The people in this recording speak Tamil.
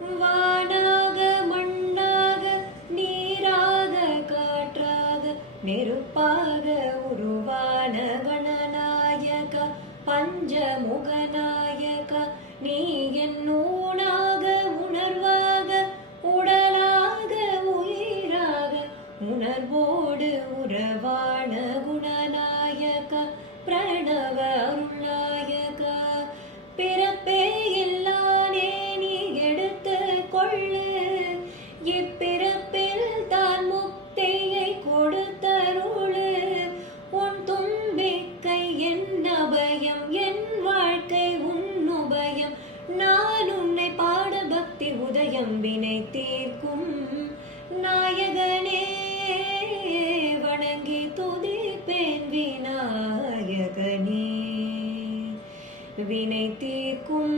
வானாக மண்ணாக நீராக காற்றாக நெருப்பாக உருவான கணநாயக பஞ்சமுகநாயக நீ என் ஊனாக உணர்வாக உடலாக உயிராக உணர்வோடு உறவான குணநாயக பிரணவ அருள்நாயக பிறப்பே இல்லானே நீ எடுத்து கொள்ளு இப்பிறப்பில் தான் முக்தியை கொடுத்தருளு உன் தும்பிக்கை என் அபயம் என் வாழ்க்கை உன் உபயம் நான் உன்னை பாட பக்தி உதயம் வினை தீர்க்கும் நாயகனே வணங்கி துதிப்பேன் விநாயகனே வினை தீர்க்கும்